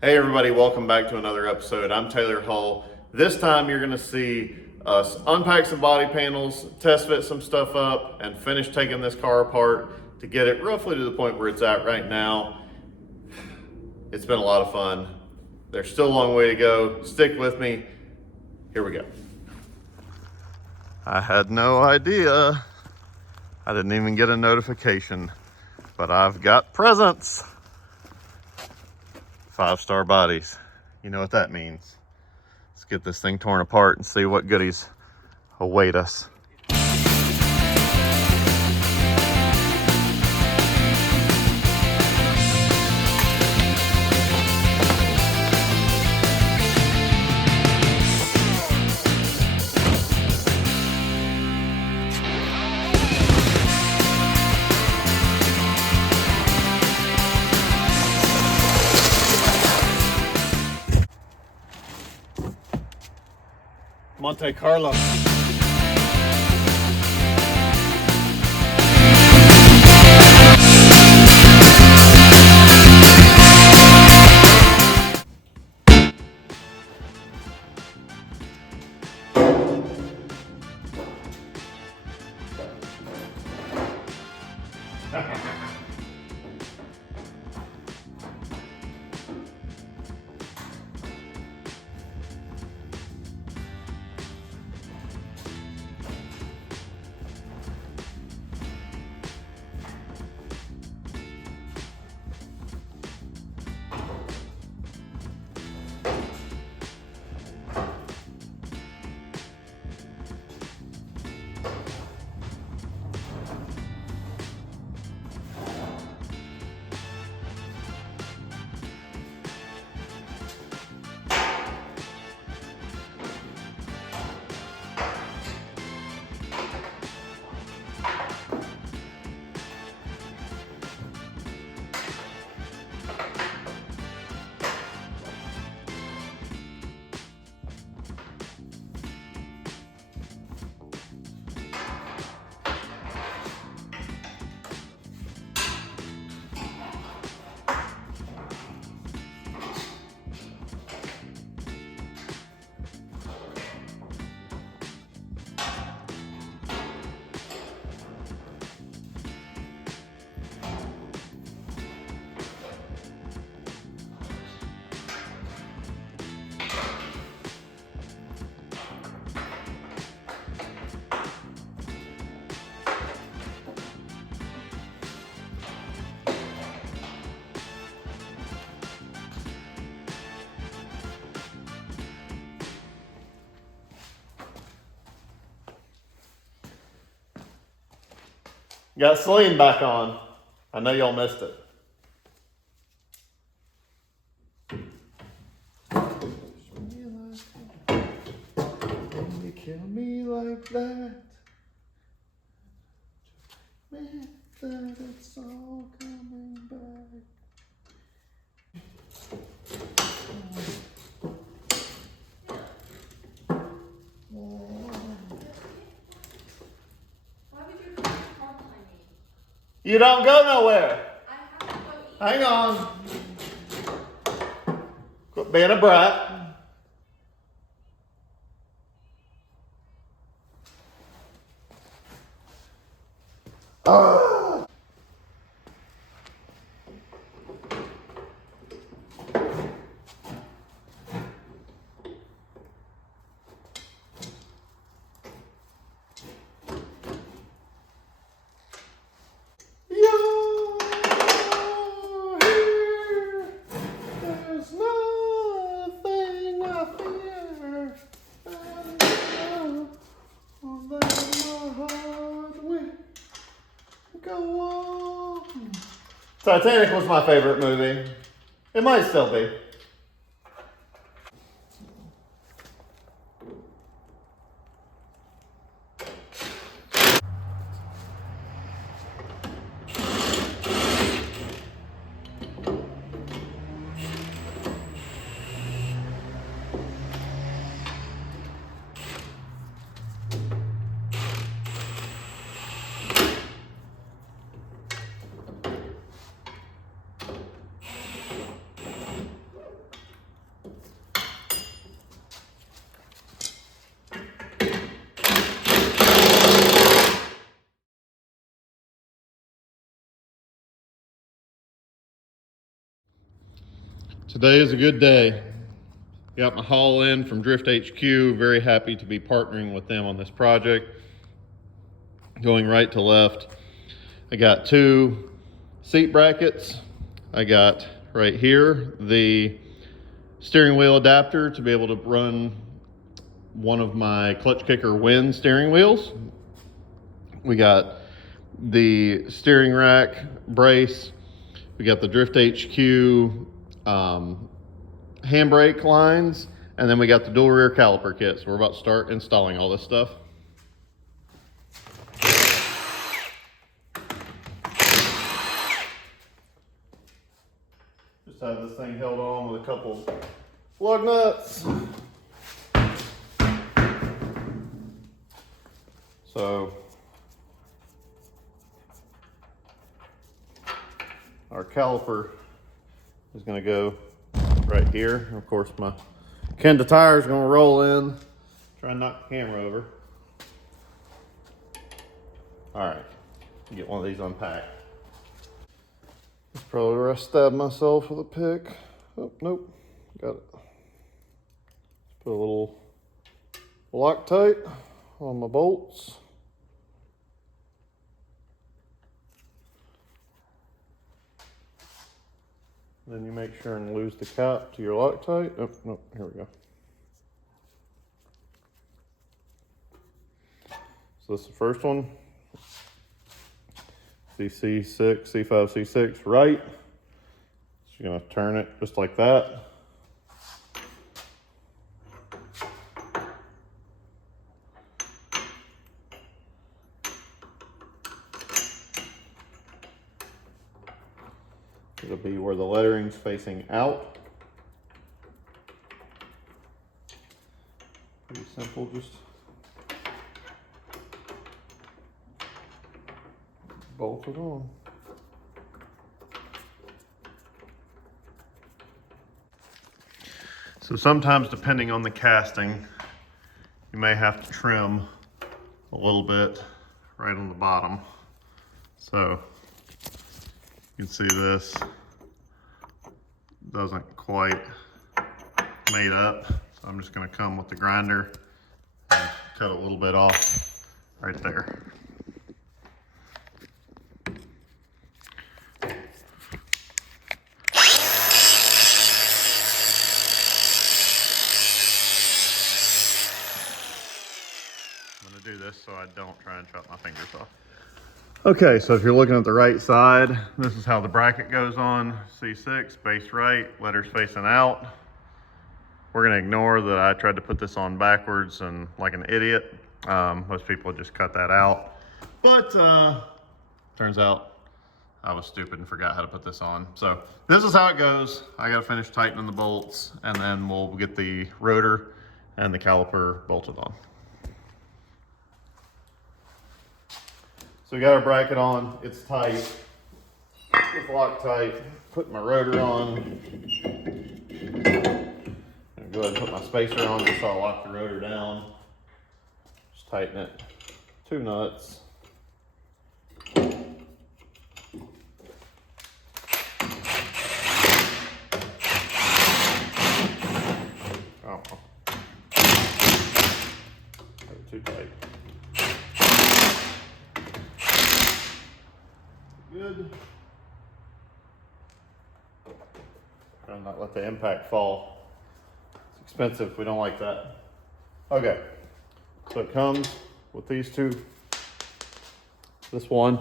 Hey everybody, welcome back to another episode. I'm Taylor Hull. This time you're gonna see us unpack some body panels, test fit some stuff up, and finish taking this car apart to get it roughly to the point where it's at right now. It's been a lot of fun. There's still a long way to go. Stick with me. Here we go. I had no idea. I didn't even get a notification, but I've got presents. 5-star bodies. You know what that means. Let's get this thing torn apart and see what goodies await us. Monte Carlo. Got Celine back on. I know y'all missed it. When you kill me like that, meant that it's all coming back. You don't go nowhere. I have to go eat. Hang on. Quit being a brat. Titanic was my favorite movie. It might still be. Today is a good day. Got my haul in from Drift HQ. Very happy to be partnering with them on this project. Going right to left, I got 2 seat brackets. I got right here the steering wheel adapter to be able to run one of my clutch kicker Win steering wheels. We got the steering rack brace. We got the Drift HQ handbrake lines, and then we got the dual rear caliper kit. So we're about to start installing all this stuff. Just have this thing held on with a couple lug nuts. So our caliper is going to go right here. Of course, my Kenda tire is going to roll in. Try and knock the camera over. All right, get one of these unpacked. That's probably where I stabbed myself with a pick. Oh, nope, got it. Put a little Loctite on my bolts. Then you make sure and lose the cap to your Loctite. Oh, no, here we go. So this is the first one. C6, C5, C6, right. So you're gonna turn it just like that. It'll be where the lettering's facing out. Pretty simple, just bolt it on. So sometimes, depending on the casting, you may have to trim a little bit right on the bottom. So you can see this doesn't quite made up. So I'm just gonna come with the grinder and cut a little bit off right there. I'm gonna do this so I don't try and chop my fingers off. Okay, so if you're looking at the right side, this is how the bracket goes on. C6, base right, letters facing out. We're gonna ignore that I tried to put this on backwards and like an idiot. Most people just cut that out. But turns out I was stupid and forgot how to put this on. So this is how it goes. I gotta finish tightening the bolts and then we'll get the rotor and the caliper bolted on. So we got our bracket on, it's tight, with Loctite, put my rotor on. I'm gonna go ahead and put my spacer on just so I lock the rotor down. Just tighten it, 2 nuts. Oh, too tight. Good. Try and not let the impact fall. It's expensive, we don't like that. Okay, so it comes with these 2, this one,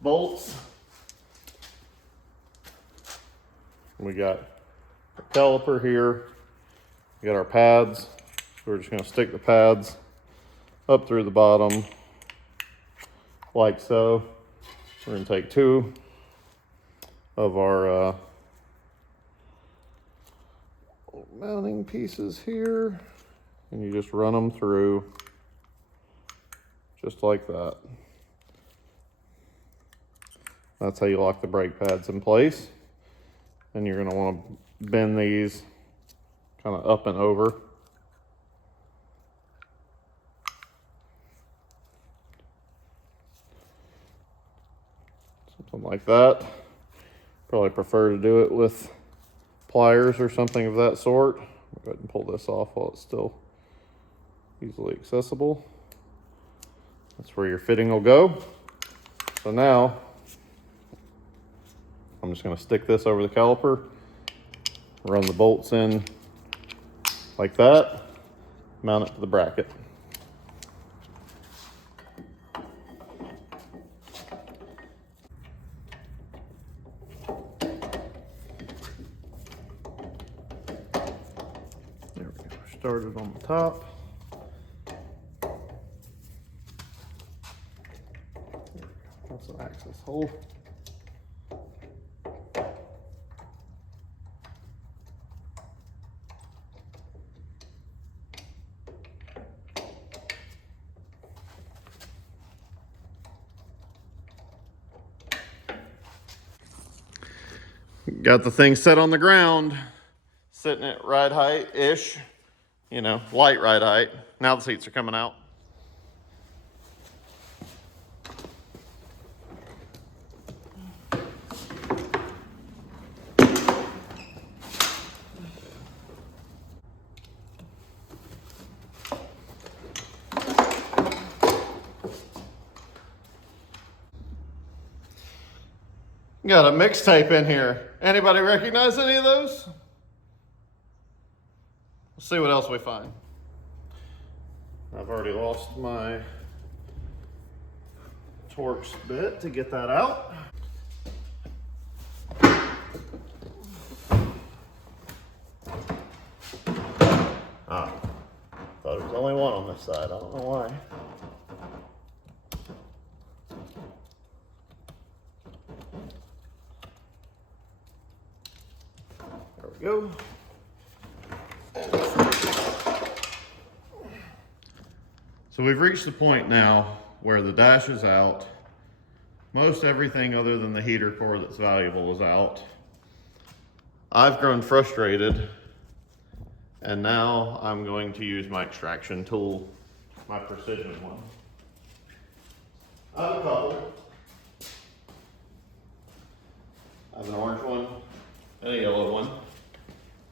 bolts. We got a caliper here. We got our pads. So we're just gonna stick the pads up through the bottom, like so. We're gonna take 2 of our mounting pieces here, and you just run them through just like that. That's how you lock the brake pads in place. And you're gonna wanna bend these kind of up and over. Something like that. Probably prefer to do it with pliers or something of that sort. I'll go ahead and pull this off while it's still easily accessible. That's where your fitting will go. So now, I'm just going to stick this over the caliper, run the bolts in like that, mount it to the bracket. There we go, started on the top. That's an access hole. Got the thing set on the ground, sitting at ride height-ish, you know, light ride height. Now the seats are coming out. Got a mixtape in here. Anybody recognize any of those? Let's see what else we find. I've already lost my Torx bit to get that out. Ah, thought there was only one on this side. I don't know why. There we go. So we've reached the point now where the dash is out. Most everything other than the heater core that's valuable is out. I've grown frustrated, and now I'm going to use my extraction tool, my precision one. I have a couple. I have an orange one and a yellow one.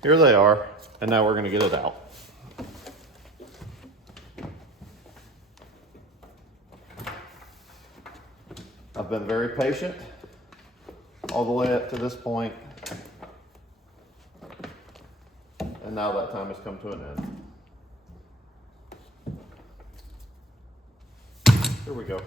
Here they are, and now we're going to get it out. I've been very patient all the way up to this point, and now that time has come to an end. Here we go.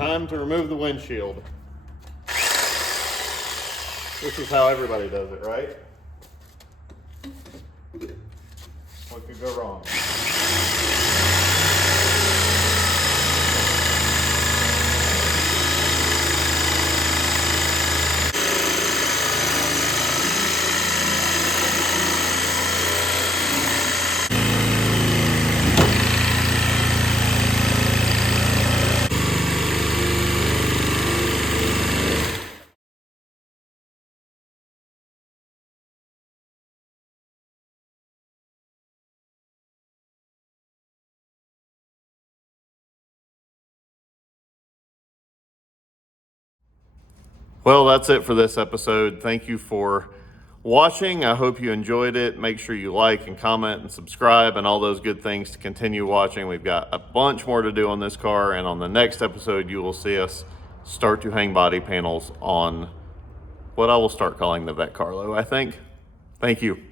time to remove the windshield. This is how everybody does it, right? What could go wrong? Well, that's it for this episode. Thank you for watching. I hope you enjoyed it. Make sure you like and comment and subscribe and all those good things to continue watching. We've got a bunch more to do on this car, and on the next episode, you will see us start to hang body panels on what I will start calling the Vet Carlo, I think. Thank you.